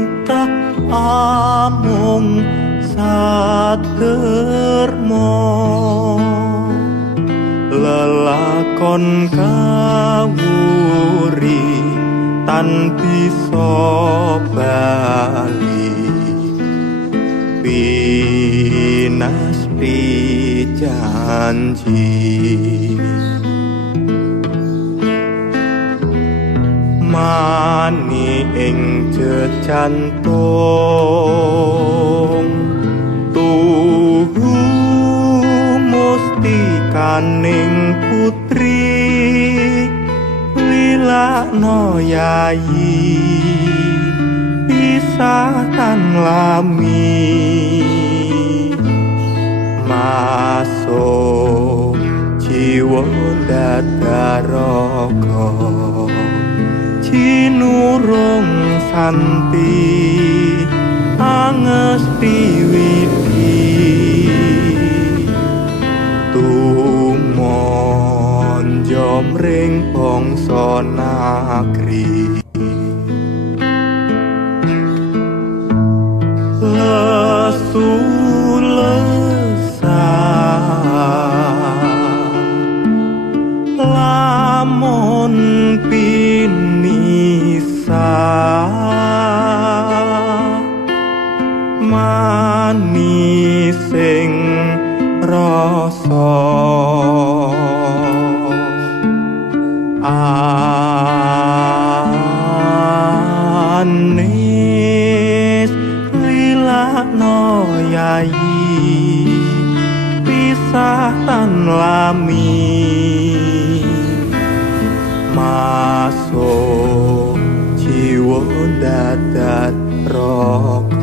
nitah amung sadermo lelakon kawuri tan bisa bali pinasti janji mani ing jejantung tuhu mustikaning putri lilakno yayi pisah tan lami masuk jiwa dadaraka cinurung santi anges piwiti tumon jomring bangsa nagri lesu lamun pinisa manising rasa anis lilakno yayi pisah tan lami masuk jiwa dadat raka